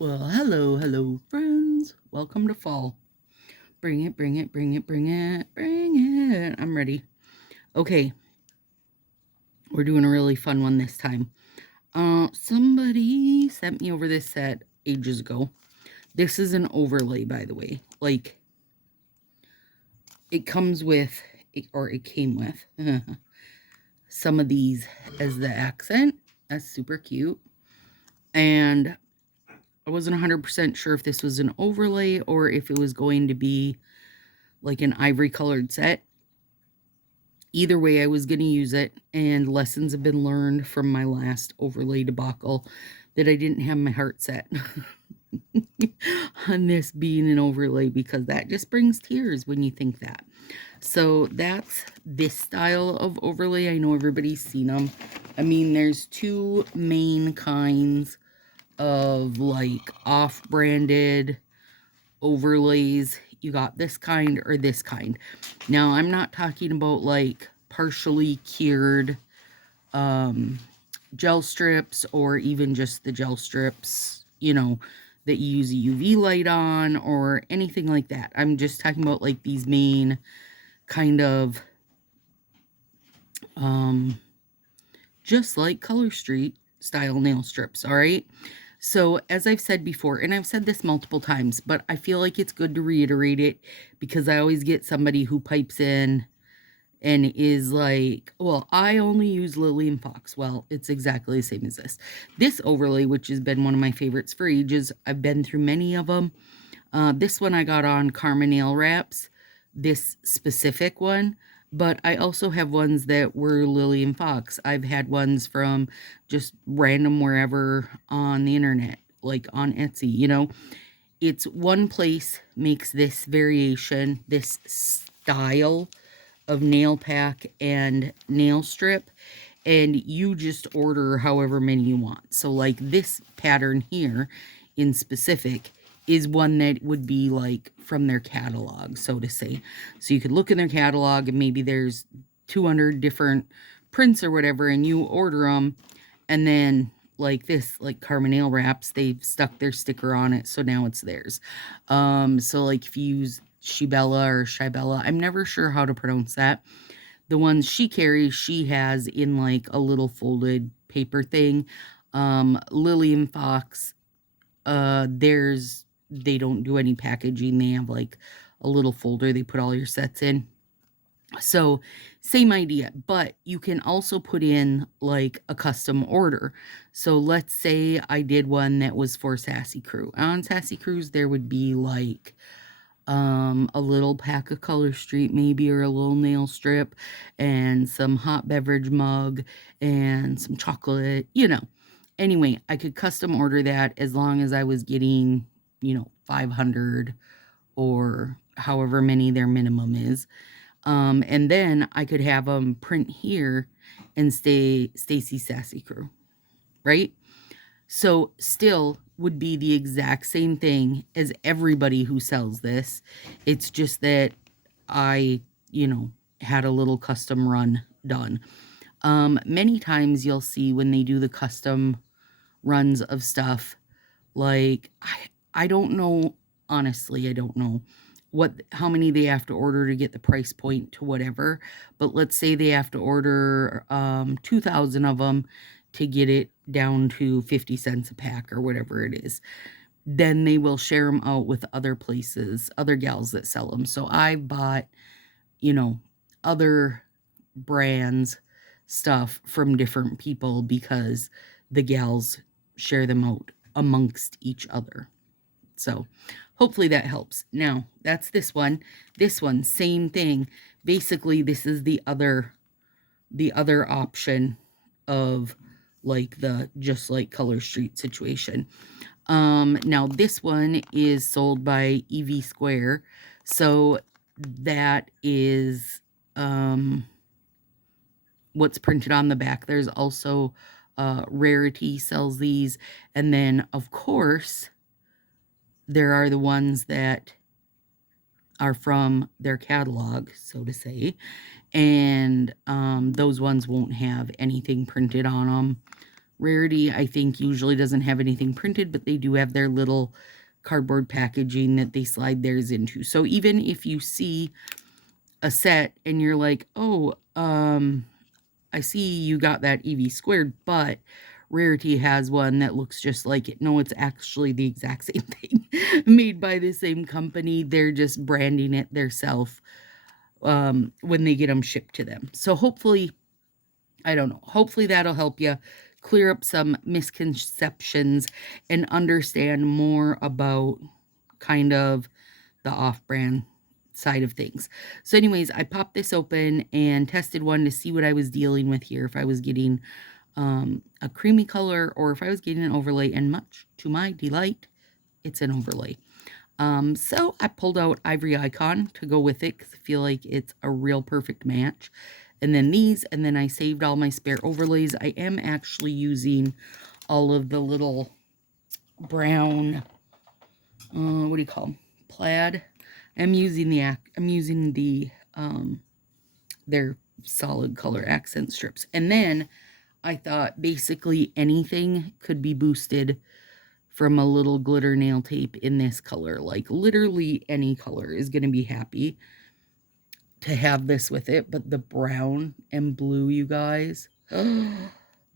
Well, hello, friends. Welcome to fall. Bring it, bring it, bring it, bring it, bring it. I'm ready. Okay, we're doing a really fun one this time. Somebody sent me over this set ages ago. This is an overlay, by the way. Like, it comes with, or it came with, some of these as the accent. That's super cute. And I wasn't 100% sure if this was an overlay or if it was going to be like an ivory colored set. Either way, I was going to use it, and lessons have been learned from my last overlay debacle that I didn't have my heart set on this being an overlay, because that just brings tears when you think that. So that's this style of overlay. I know everybody's seen them. I mean, there's two main kinds of like off-branded overlays. You got this kind or this kind. Now, I'm not talking about like partially cured gel strips, or even just the gel strips, that you use a UV light on or anything like that. I'm just talking about like these main kind of just like Color Street style nail strips, all right? So, as I've said before, and I've said this multiple times, but I feel like it's good to reiterate it, because I always get somebody who pipes in and is like, well, I only use Lily and Fox. Well, it's exactly the same as this. This overlay, which has been one of my favorites for ages, I've been through many of them. This one I got on Karma Nail Wraps, this specific one. But I also have ones that were Lily and Fox. I've had ones from just random wherever on the internet, like on Etsy. It's one place makes this variation, this style of nail pack and nail strip, and you just order however many you want. So like this pattern here in specific is one that would be like from their catalog, so to say. So you could look in their catalog and maybe there's 200 different prints or whatever, and you order them, and then like this, like Karma Nail Wraps, they've stuck their sticker on it, so now it's theirs. So like if you use Shibella or Shibella, I'm never sure how to pronounce that. The ones she carries, she has in like a little folded paper thing. Lily and Fox, they don't do any packaging. They have like a little folder they put all your sets in. So same idea, but you can also put in like a custom order. So let's say I did one that was for Sassy Crew. On Sassy Crews, there would be like a little pack of Color Street maybe, or a little nail strip, and some hot beverage mug, and some chocolate. Anyway, I could custom order that as long as I was getting, 500 or however many their minimum is. And then I could have them print here and stay Stacy Sassy Crew, right? So still would be the exact same thing as everybody who sells this. It's just that I, had a little custom run done. Many times you'll see when they do the custom runs of stuff, like I don't know, honestly, I don't know how many they have to order to get the price point to whatever, but let's say they have to order 2,000 of them to get it down to 50 cents a pack or whatever it is. Then they will share them out with other places, other gals that sell them. So I bought, other brands stuff from different people because the gals share them out amongst each other. So hopefully that helps. Now, that's this one. This one, same thing. Basically, this is the other option of like the just like Color Street situation. Now this one is sold by EV2. So that is what's printed on the back. There's also Rarity sells these, and then of course there are the ones that are from their catalog, so to say, and those ones won't have anything printed on them. Rarity, I think, usually doesn't have anything printed, but they do have their little cardboard packaging that they slide theirs into. So even if you see a set and you're like, oh, I see you got that EV squared, but Rarity has one that looks just like it. No, it's actually the exact same thing made by the same company. They're just branding it theirself when they get them shipped to them. So hopefully, I don't know, hopefully that'll help you clear up some misconceptions and understand more about kind of the off-brand side of things. So anyways, I popped this open and tested one to see what I was dealing with here, if I was getting a creamy color or if I was getting an overlay, and much to my delight, it's an overlay. So I pulled out Ivory Icon to go with it because I feel like it's a real perfect match. And then these, and then I saved all my spare overlays. I am actually using all of the little brown, what do you call them? Plaid. I'm using the their solid color accent strips. And then I thought basically anything could be boosted from a little glitter nail tape in this color. Like literally any color is going to be happy to have this with it. But the brown and blue, you guys,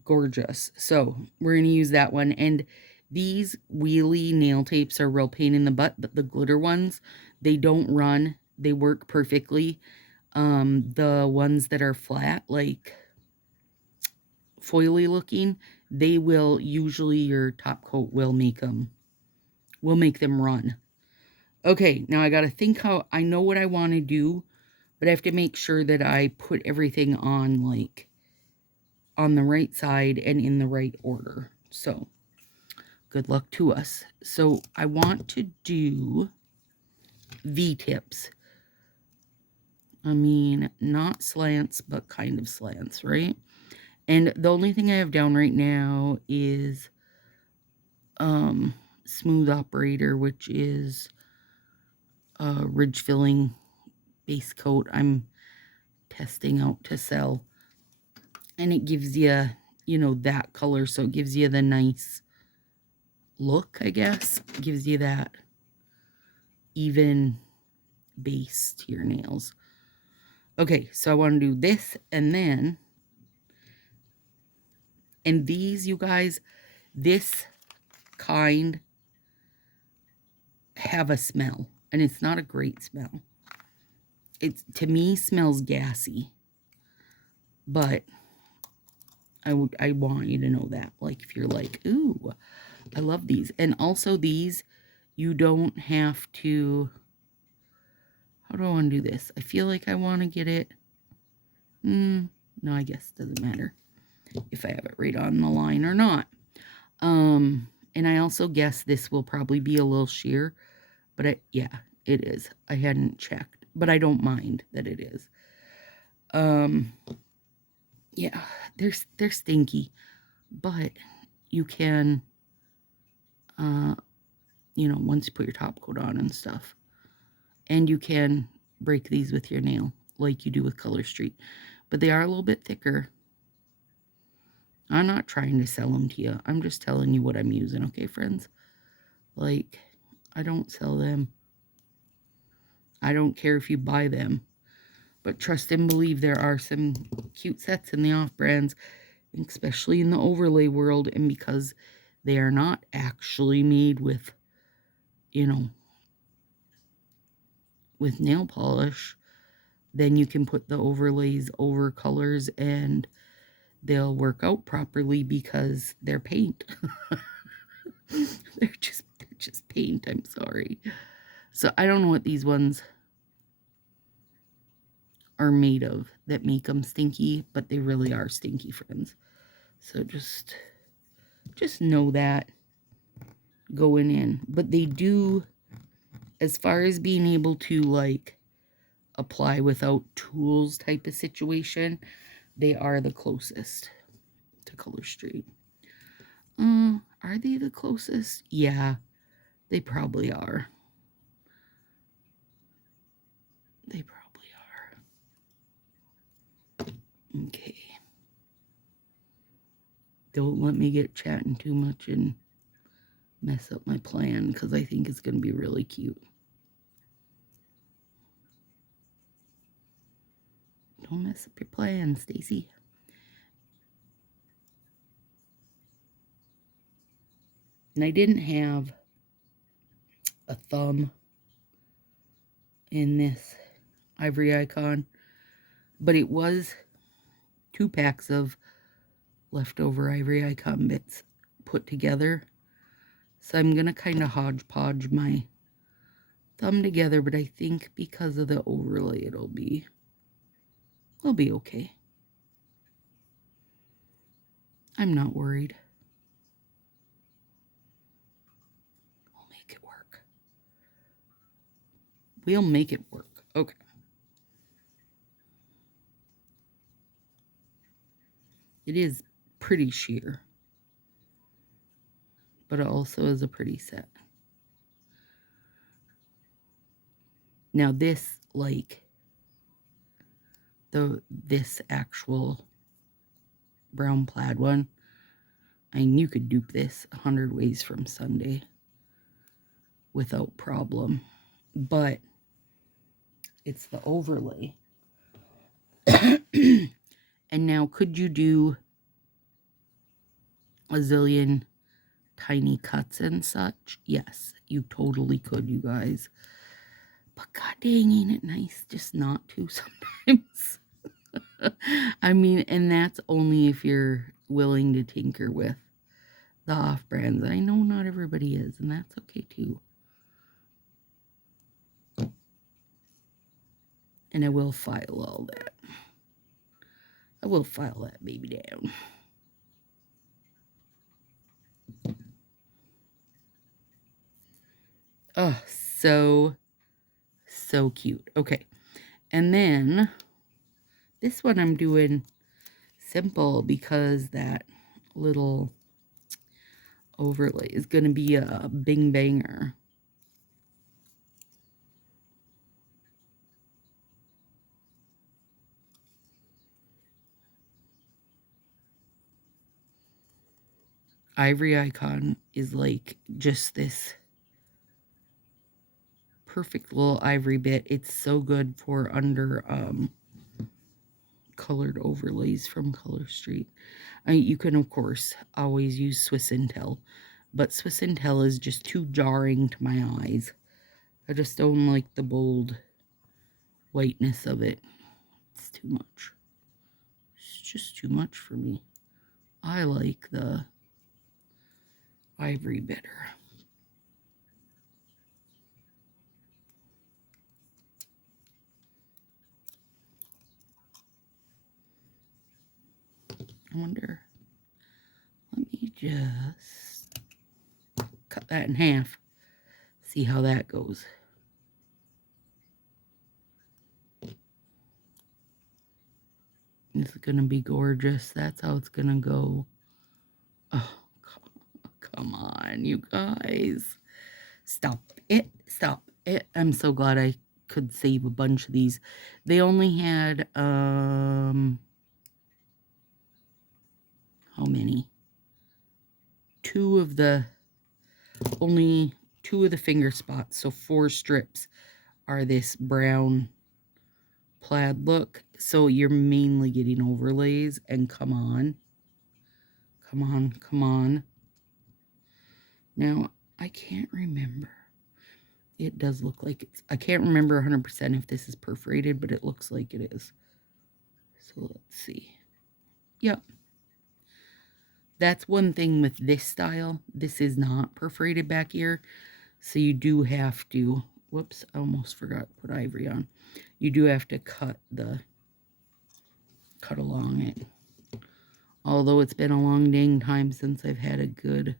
gorgeous. So we're going to use that one. And these wheelie nail tapes are real pain in the butt, but the glitter ones, they don't run. They work perfectly. The ones that are flat, like foily looking, they will usually, your top coat will make them run. Okay, now I got to think how, I know what I want to do, but I have to make sure that I put everything on, like, on the right side and in the right order. So, good luck to us. So, I want to do V-tips. I mean, not slants, but kind of slants, right? And the only thing I have down right now is Smooth Operator, which is a ridge filling base coat I'm testing out to sell. And it gives you, you know, that color, so it gives you the nice look, I guess. It gives you that even base to your nails. Okay, so I want to do this, and then, and these, you guys, this kind have a smell, and it's not a great smell. It, to me, smells gassy, but I want you to know that. Like, if you're like, ooh, I love these. And also these, you don't have to, how do I want to do this? I feel like I want to get it, no, I guess it doesn't matter if I have it right on the line or not. And I also guess this will probably be a little sheer, but yeah, it is. I hadn't checked, but I don't mind that it is. Yeah, they're stinky, but you can, you know, once you put your top coat on and stuff, and you can break these with your nail like you do with Color Street, but they are a little bit thicker. I'm not trying to sell them to you. I'm just telling you what I'm using, okay, friends? Like, I don't sell them. I don't care if you buy them. But trust and believe there are some cute sets in the off-brands, especially in the overlay world, and because they are not actually made with, you know, with nail polish, then you can put the overlays over colors and they'll work out properly because they're paint. they're just paint, I'm sorry. So I don't know what these ones are made of that make them stinky, but they really are stinky, friends. So just know that going in. But they do, as far as being able to like apply without tools type of situation, they are the closest to Color Street. Are they the closest? Yeah, they probably are. They probably are. Okay. Don't let me get chatting too much and mess up my plan, because I think it's going to be really cute. Don't mess up your plan, Stacy. And I didn't have a thumb in this ivory icon, but it was 2 packs of leftover ivory icon bits put together. So I'm going to kind of hodgepodge my thumb together, but I think because of the overlay, it'll be okay. I'm not worried. We'll make it work. We'll make it work. Okay. It is pretty sheer, but it also is a pretty set. Now this, like, this actual brown plaid one, I mean, you could dupe this 100 ways from Sunday without problem, but it's the overlay. And now, could you do a zillion tiny cuts and such? Yes, you totally could, you guys. But god dang, ain't it nice just not to sometimes? I mean, and that's only if you're willing to tinker with the off-brands. I know not everybody is, and that's okay too. And I will file all that. I will file that baby down. Oh, so cute. Okay. And then this one I'm doing simple because that little overlay is going to be a bing banger. Ivory icon is like just this perfect little ivory bit. It's so good for under colored overlays from Color Street. You can, of course, always use Swiss Intel, but Swiss Intel is just too jarring to my eyes. I just don't like the bold whiteness of it. It's too much. It's just too much for me. I like the ivory better. I wonder, let me just cut that in half, see how that goes. It's gonna be gorgeous. That's how it's gonna go. Oh, come on, you guys. Stop it. Stop it. I'm so glad I could save a bunch of these. They only had, how many? Only 2 of the finger spots. So 4 strips are this brown plaid look. So you're mainly getting overlays, and come on. Come on, come on. Now, I can't remember. It does look like it's, I can't remember 100% if this is perforated, but it looks like it is. So let's see. Yep. That's one thing with this style. This is not perforated back here. So you do have to, whoops, I almost forgot to put ivory on. You do have to cut along it. Although it's been a long dang time since I've had a good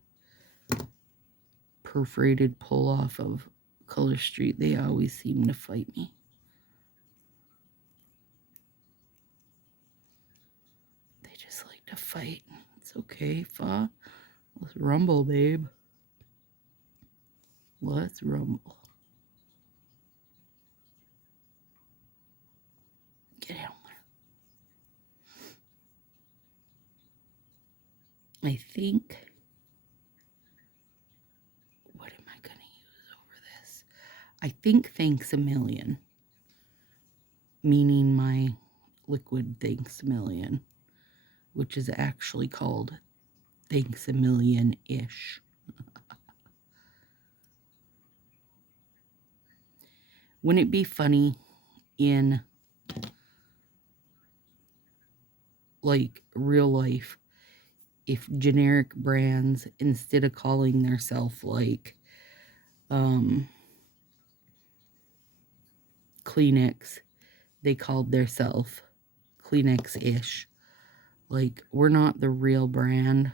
perforated pull off of Color Street. They always seem to fight me. They just like to fight. It's okay, Fa. Let's rumble, babe. Let's rumble. Get down there. I think, what am I going to use over this? I think Thanks a Million, meaning my liquid Thanks a Million, which is actually called Thanks a Million-ish. Wouldn't it be funny in, like, real life if generic brands, instead of calling themselves, like, Kleenex, they called themselves Kleenex-ish. Like, we're not the real brand,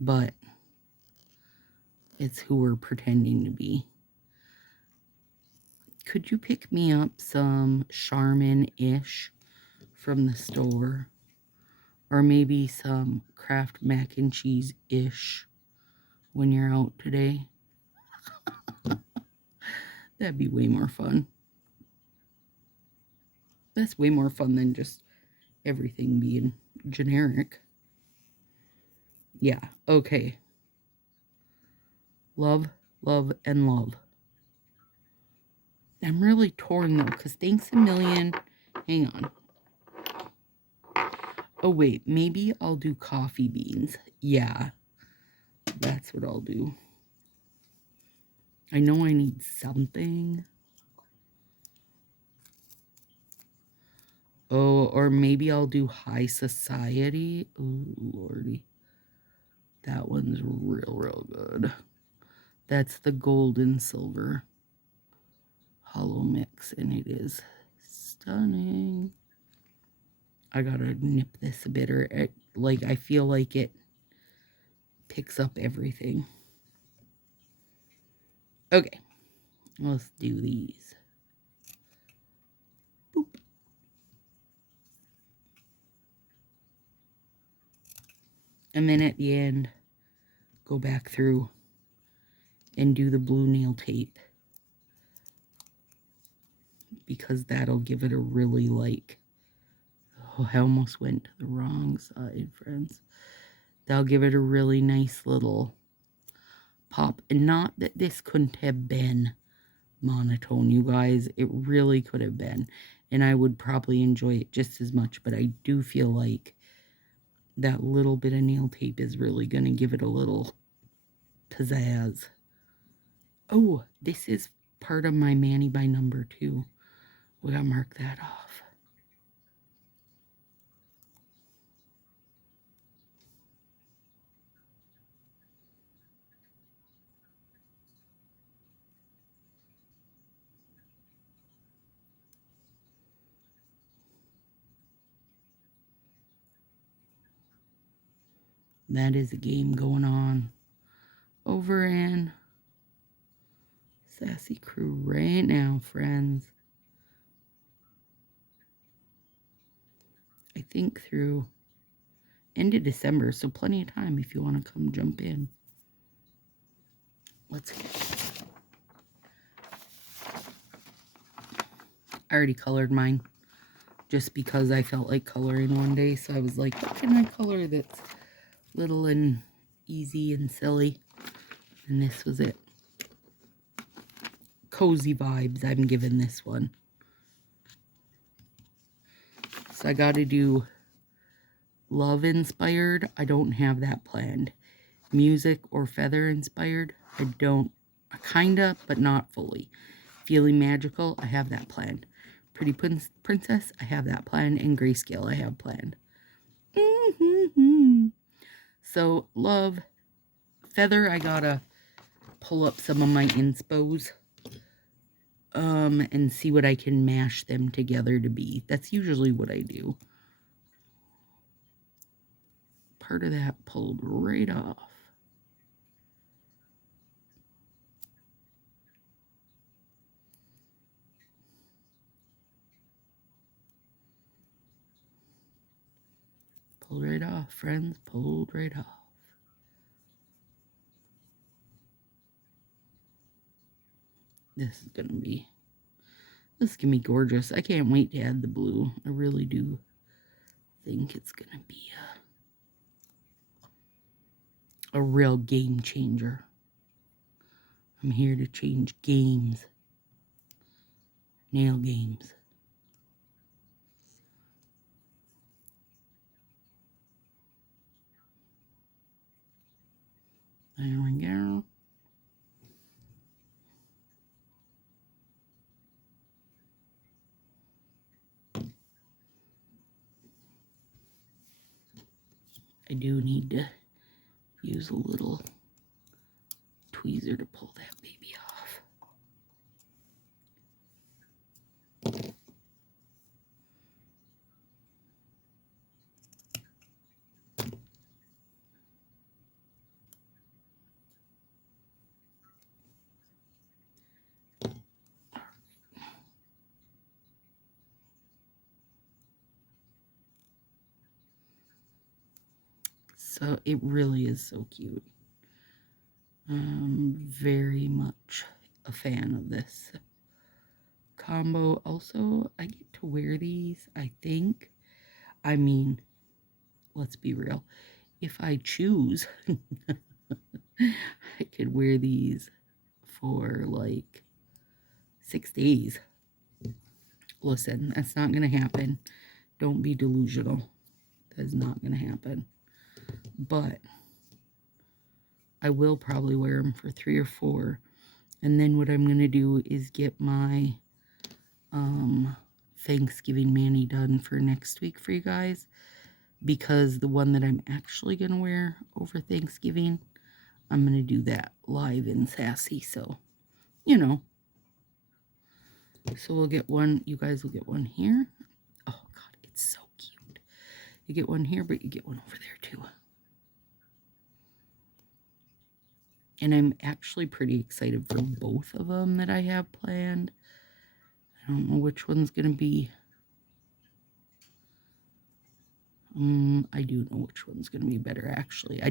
but it's who we're pretending to be. Could you pick me up some Charmin-ish from the store? Or maybe some Kraft mac and cheese-ish when you're out today? That'd be way more fun. That's way more fun than just everything being generic. Yeah, okay. Love, love, and love. I'm really torn though, because Thanks a Million. Hang on. Oh, wait, maybe I'll do coffee beans. Yeah, that's what I'll do. I know I need something. Oh, or maybe I'll do High Society. Oh, lordy. That one's real good. That's the gold and silver hollow mix, and it is stunning. I gotta nip this a bit, or like, I feel like it picks up everything. Okay, let's do these. Boop. And then at the end, go back through and do the blue nail tape, because that'll give it a really, like, oh, I almost went to the wrong side, friends. That'll give it a really nice little pop. And not that this couldn't have been monotone, you guys. It really could have been. And I would probably enjoy it just as much. But I do feel like that little bit of nail tape is really going to give it a little pizzazz. Oh, this is part of my Manny by number 2. We gotta mark that off. That is a game going on over in Sassy Crew right now, friends. I think through end of December, so plenty of time if you want to come jump in. Let's get. I already colored mine just because I felt like coloring one day, so I was like, what can I color that's little and easy and silly? And this was it. Cozy vibes I'm giving this one. So I got to do love inspired. I don't have that planned. Music or feather inspired. I don't. Kinda, but not fully. Feeling magical. I have that planned. Pretty princess. I have that planned. And grayscale. I have planned. So love, feather. I gotta pull up some of my inspos. And see what I can mash them together to be. That's usually what I do. Part of that pulled right off. Pulled right off, friends. Pulled right off. This is gonna be gorgeous. I can't wait to add the blue. I really do think it's gonna be a real game changer. I'm here to change games. Nail games. There we go. I do need to use a little tweezer to pull that baby off. So it really is so cute. I'm very much a fan of this combo. Also, I get to wear these, I think. I mean, let's be real. If I choose, I could wear these for like 6 days. Listen, that's not going to happen. Don't be delusional. That is not going to happen. But I will probably wear them for 3 or 4. And then what I'm going to do is get my Thanksgiving mani done for next week for you guys. Because the one that I'm actually going to wear over Thanksgiving, I'm going to do that live in Sassy. So, you know. So we'll get one. You guys will get one here. Oh, God, it's so cute. You get one here, but you get one over there, too. And I'm actually pretty excited for both of them that I have planned. I don't know which one's going to be. I do know which one's going to be better, actually. I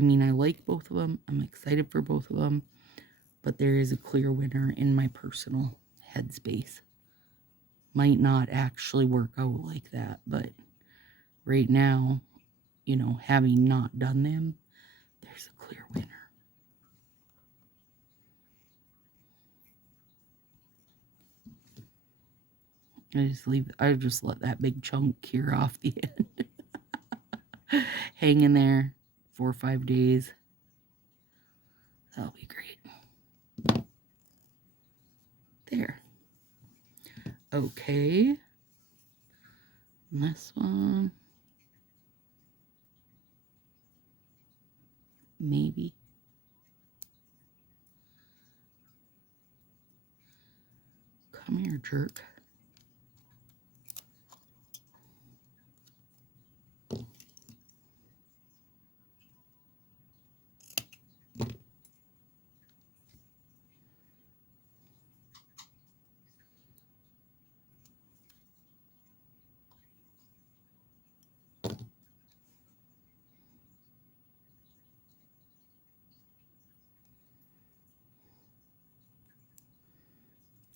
mean, I like both of them. I'm excited for both of them. But there is a clear winner in my personal headspace. Might not actually work out like that, but right now, you know, having not done them, there's a clear winner. I just let that big chunk cure off the end. Hang in there 4 or 5 days. That'll be great. There. Okay. And this one. Maybe. Come here, jerk.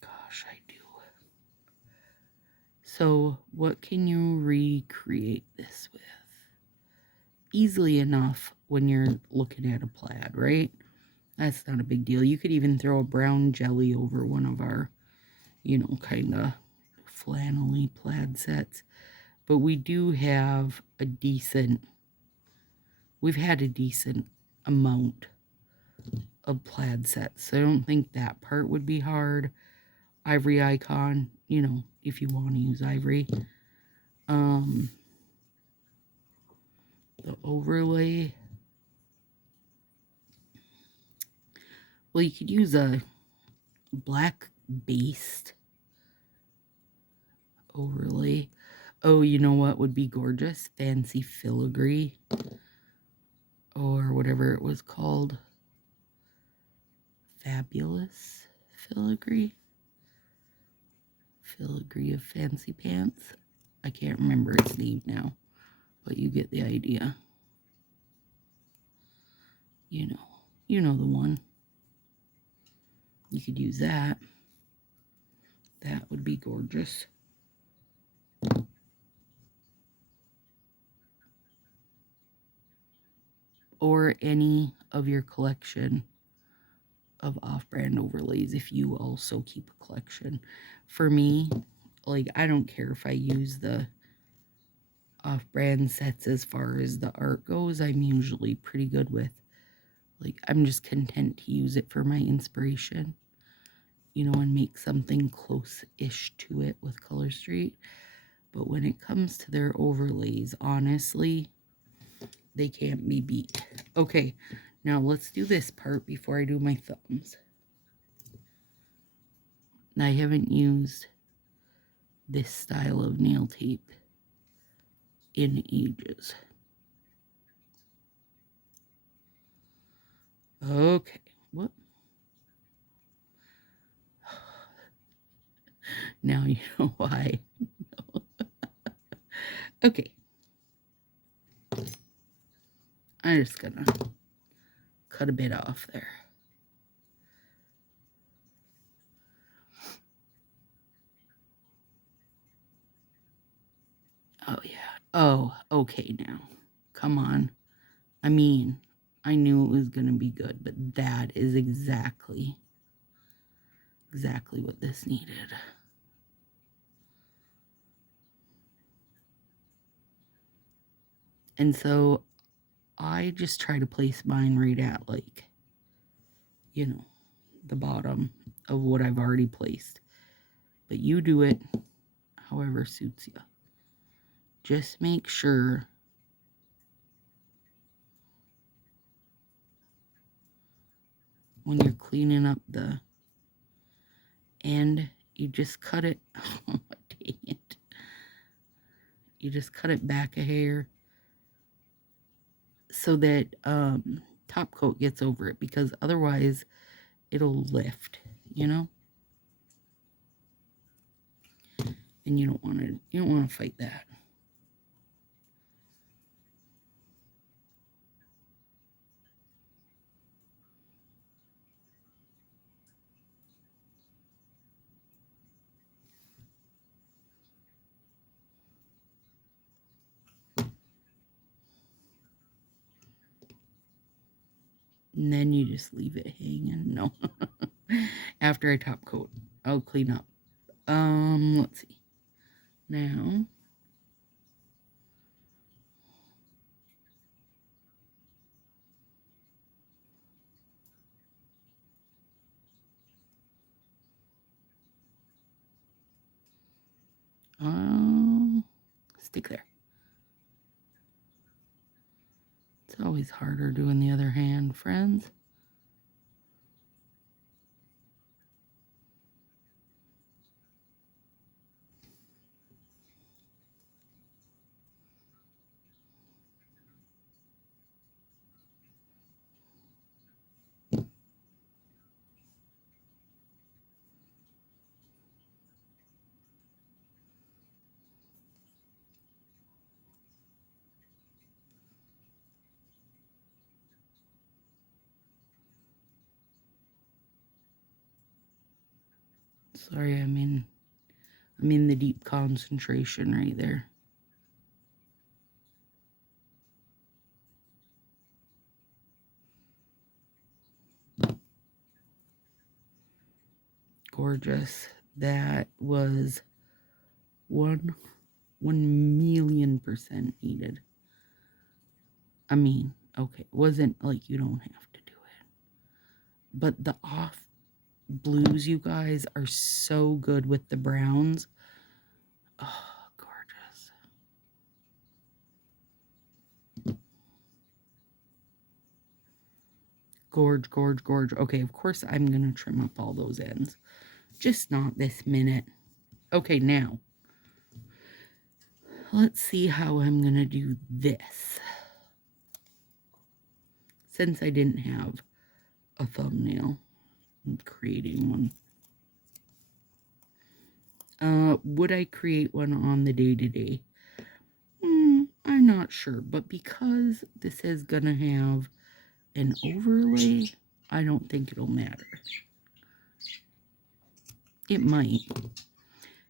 Gosh, I do. So, what can you recreate this with? Easily enough when you're looking at a plaid, right? That's not a big deal. You could even throw a brown jelly over one of our, you know, kind of flannelly plaid sets. But we do have a decent, we've had a decent amount of plaid sets. So I don't think that part would be hard. Ivory icon, you know, if you want to use ivory. The overlay. Well, you could use a black based overlay. Oh, you know what would be gorgeous? Fancy filigree. Or whatever it was called. Fabulous filigree. Filigree of fancy pants. I can't remember its name now. But you get the idea. You know the one. You could use that. That would be gorgeous. or any of your collection of off-brand overlays if you also keep a collection. For me, like, I don't care if I use the off-brand sets as far as the art goes. I'm usually pretty good with, like, I'm just content to use it for my inspiration, you know, and make something close-ish to it with Color Street. But when it comes to their overlays, honestly, they can't be beat. Okay, now let's do this part before I do my thumbs. I haven't used this style of nail tape in ages. Okay, what? Now you know why. Okay. I'm just gonna cut a bit off there. Oh, yeah. Oh, okay now. Come on. I mean, I knew it was gonna be good, but that is exactly what this needed. And so I just try to place mine right at, like, you know, the bottom of what I've already placed. But you do it however suits you. Just make sure when you're cleaning up the end, you just cut it. Oh, dang it. You just cut it back a hair so that top coat gets over it, because otherwise it'll lift, you know? And you don't want to fight that. And then you just leave it hanging. No. After I top coat, I'll clean up. Let's see. Now, stick there. It's always harder doing the other hand, friends. Sorry, I'm in the deep concentration right there. Gorgeous. That was 1,000,000% needed. I mean, okay, it wasn't like you don't have to do it. But the off blues, you guys, are so good with the browns. Oh, gorgeous. Gorge, gorge, gorge. Okay, of course I'm going to trim up all those ends. Just not this minute. Okay, now, let's see how I'm going to do this. Since I didn't have a thumbnail, I'm creating one. Would I create one on the day-to-day? I'm not sure, but because this is going to have an overlay, I don't think it'll matter. It might.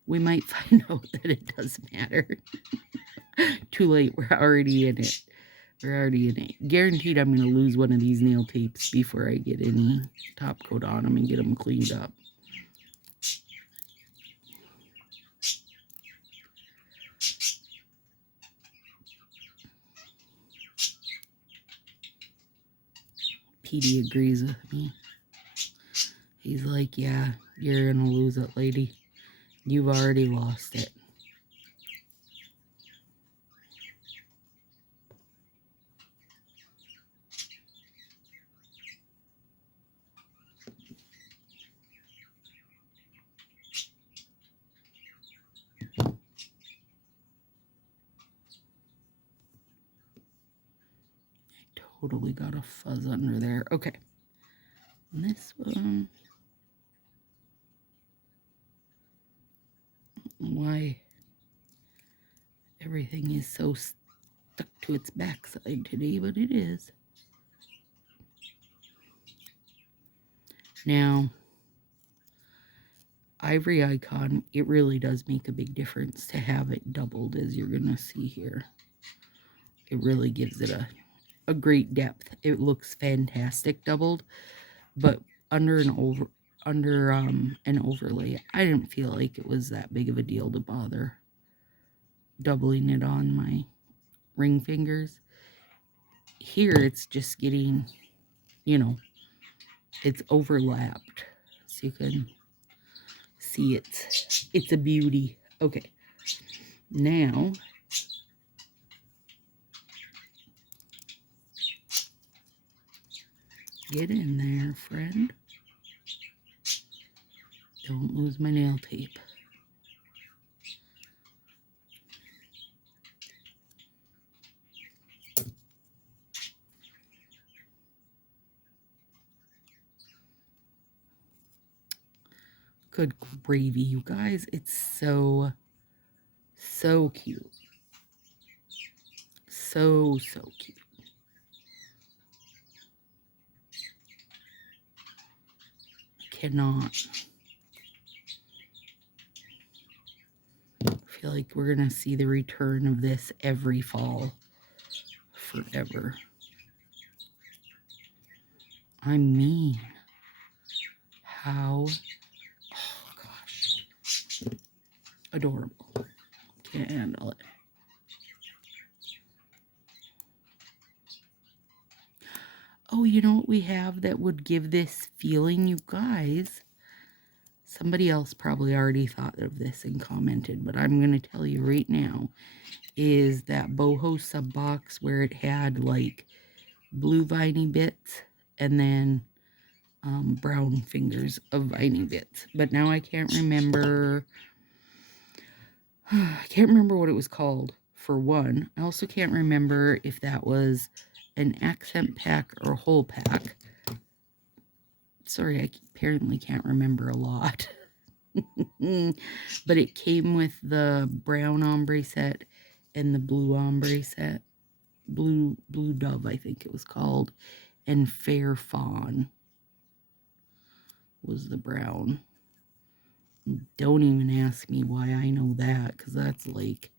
We might find out that it does matter. Too late, we're already in it. We're already in it. Guaranteed I'm going to lose one of these nail tapes before I get any top coat on them and get them cleaned up. Petey agrees with me. He's like, yeah, you're going to lose it, lady. You've already lost it. Totally got a fuzz under there. Okay. And this one. Why everything is so stuck to its backside today, but it is. Now, Ivory Icon, it really does make a big difference to have it doubled, as you're going to see here. It really gives it a great depth. It looks fantastic doubled, but under an overlay, I didn't feel like it was that big of a deal to bother doubling it on my ring fingers. Here it's just getting, you know, it's overlapped, so you can see it's a beauty. Okay, now get in there, friend. Don't lose my nail tape. Good gravy, you guys. It's so cute. So cute. Cannot. I feel like we're going to see the return of this every fall forever. I mean, how, oh gosh, adorable. Can't handle it. Oh, you know what we have that would give this feeling, you guys? Somebody else probably already thought of this and commented, but I'm going to tell you right now, is that boho sub box where it had like blue viney bits and then brown fingers of viney bits. But now I can't remember. I can't remember what it was called, for one. I also can't remember if that was an accent pack or whole pack. Sorry, I apparently can't remember a lot. But it came with the brown ombre set and the blue ombre set. Blue Dove, I think it was called. And Fair Fawn was the brown. Don't even ask me why I know that, because that's like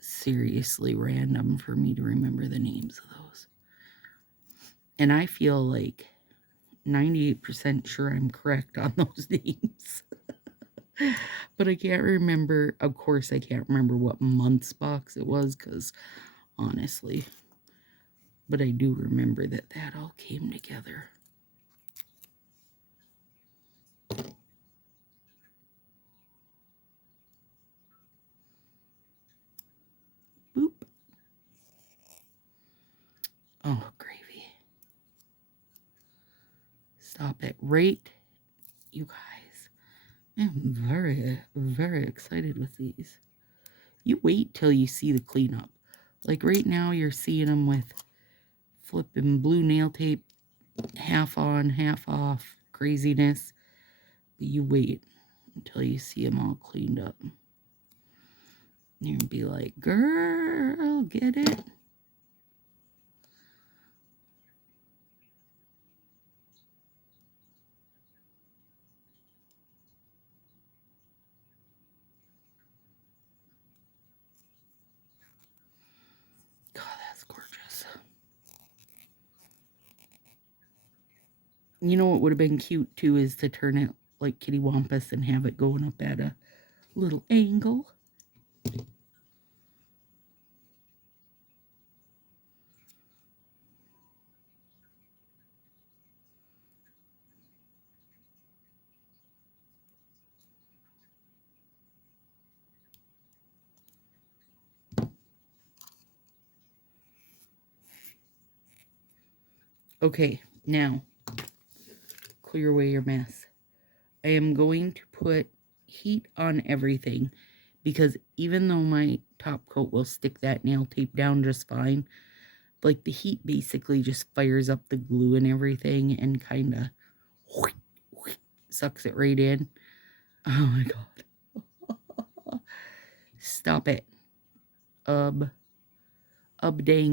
seriously random for me to remember the names of those. And I feel like 98% sure I'm correct on those names. But I can't remember. Of course, I can't remember what month's box it was, because honestly. But I do remember that all came together. Boop. Oh, gravy. Stop it right, you guys. I'm very excited with these. You wait till you see the cleanup. Like right now, you're seeing them with flipping blue nail tape, half on, half off craziness. But you wait until you see them all cleaned up. You're gonna be like, girl, get it? God, that's gorgeous. You know what would have been cute too is to turn it like Kitty Wampus and have it going up at a little angle. Okay, now clear away your mess. I am going to put heat on everything because even though my top coat will stick that nail tape down just fine, like the heat basically just fires up the glue and everything and kind of sucks it right in. Oh my god. Stop it. Dang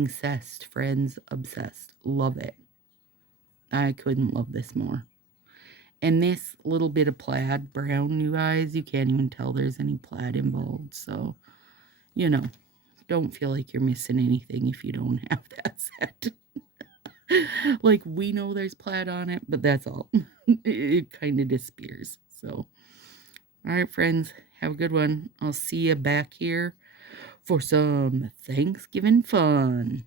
cessed, friends. Obsessed. Love it. I couldn't love this more. And this little bit of plaid brown, you guys, you can't even tell there's any plaid involved. So, you know, don't feel like you're missing anything if you don't have that set. Like, we know there's plaid on it, but that's all. It kind of disappears. So, all right, friends, have a good one. I'll see you back here for some Thanksgiving fun.